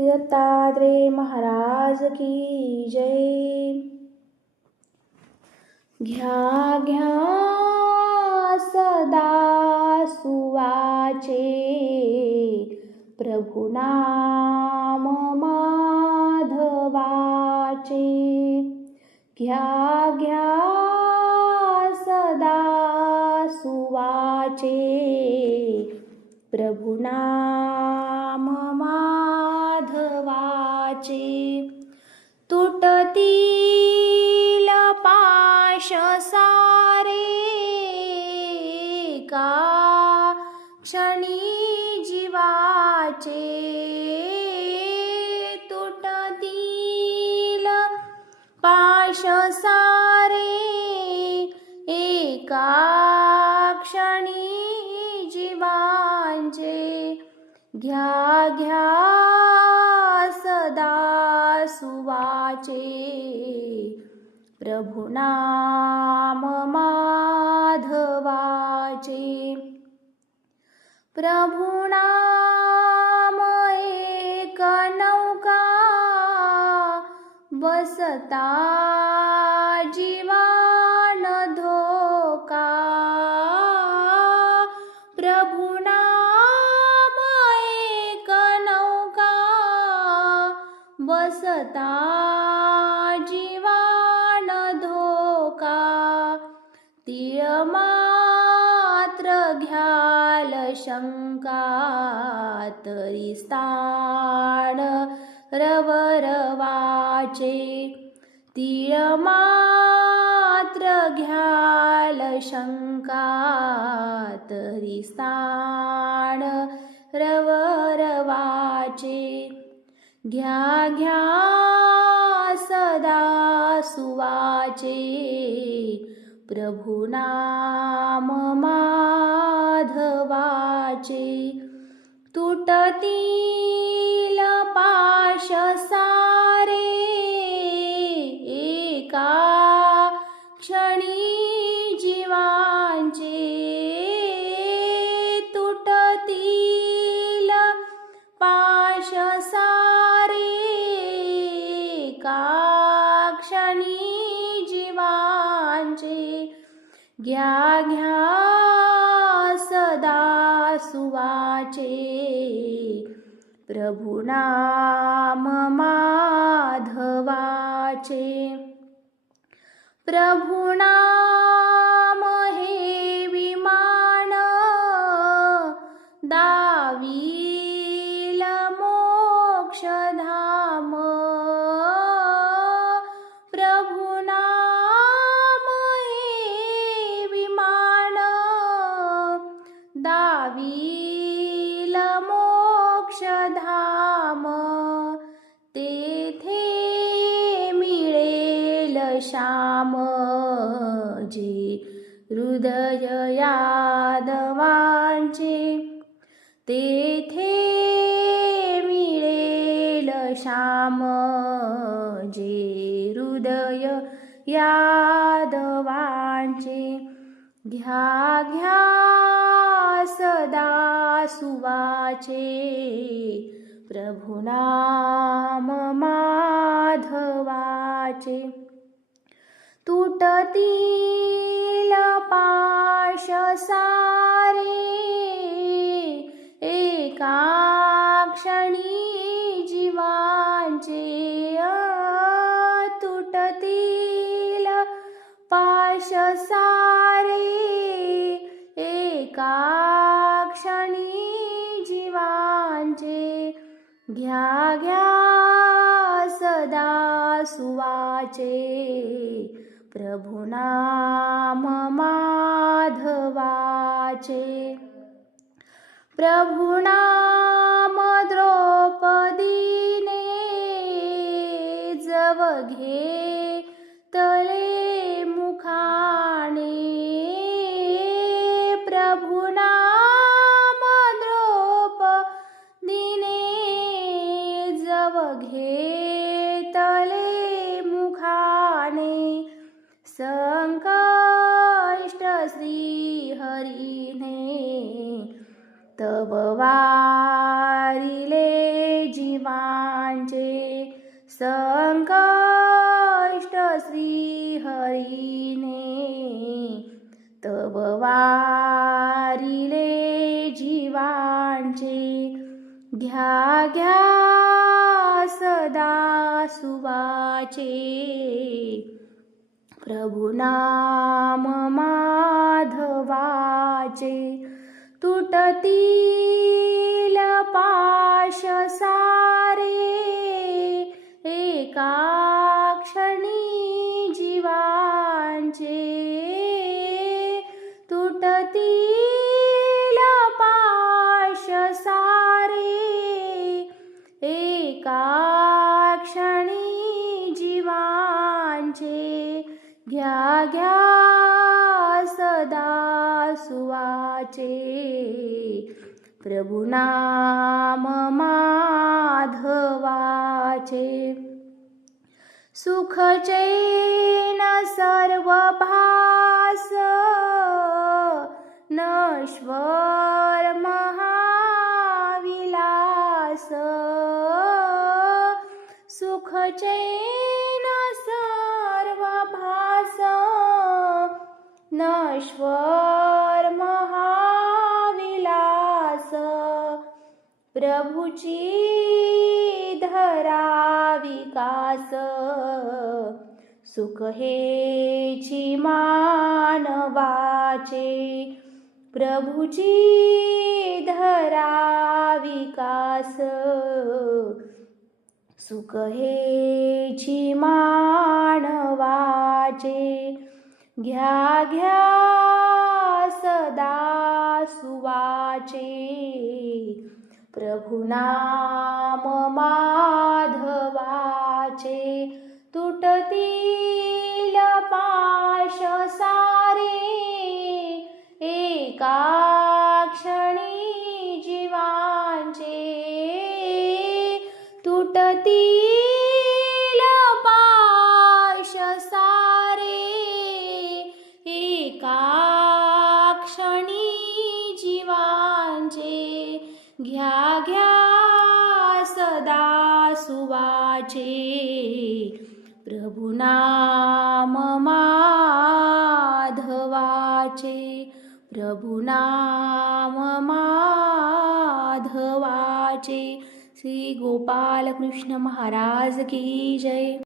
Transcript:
श्री दत्तात्रेय महाराज की जय। घ्या घ्या सदा सुवाचे प्रभु नाम माधवाचे। घ्या घ्या सदा सुवाचे प्रभु नाम माधवाचे। तुटतील पाश सारे का क्षणी जीवाचे। तुटतील पाश सारे एका क्षणी जीवांचे। घ्या घ्या सदा सुवाचे प्रभु नाम माधवाचे। प्रभु नाम एक नौका बसता जीवान धोका। प्रभु नाम एक नौका बसता जीवान धोका। तीळ मात्र घ्याल शंका तरी स्थान रवरवाचे। तीळ मात्र घ्याल शंका तरी स्थान रवरवाचे। घ्या घ्या सदा सुवाचे प्रभु नाम माधवाचे। तुटतील पाश सारे एका क्षणी जीवांचे। तुटतील पाश सारे एका क्षणी जीवांचे। घ्या घ्या सदा सुवाचे प्रभु नाम माधवाचे। प्रभु नाम हे विमान दाविल मोक्षधाम। प्रभु नाम हे विमान दाविल मोक्षधाम। तेथे मिळेल श्याम जे हृदय यादवांचे। तेथे मिळेल श्याम जे हृदय यादवांचे। घ्या घ्या सदा सुवाचे प्रभु नाम माधवाचे। तुटतील पाश सारे एका क्षणी जीवांचे। तुटतील पाश सारे एका क्षणी जीवांचे। घ्या घ्या सदा सुवाचे प्रभु नाम माधवाचे। प्रभु नाम द्रौपदीने जव घेतले मुखाने। प्रभु नाम द्रौपदीने जव घेतले मुखाने। संकष्ट श्री हरीने तव वारिले जीवांचे संकष्ट श्री हरीने तव वारिले जीवांचे घ्या घ्या सदा सुवाचे प्रभु नाम माधवाचे तुटतील पाश सारे एका क्षणी जीवांचे तुटतील पाश सारे एका क्षणी जीवांचे घ्या घ्या सदा सुवाचे प्रभु नाम माधवाचे सुख चैन सर्व भास नश्वर महाविलास सुख चैन सर्व भास नश्वर महाविलास प्रभुची धरा विकास सुख हेची मानवाचे प्रभुची धरा विकास सुख हेची मानवाचे घ्या घ्या सदा सुवाचे प्रभु नाम माधवाचे तुटतील पाश सारे एका क्षणी जीवांचे तुटतील पाश सारे एका क्षणी जीवांचे घ्या घ्या सदा सुवाचे प्रभु नाम माधवाचे प्रभु नाम माधवाचे श्री गोपाल कृष्ण महाराज की जय।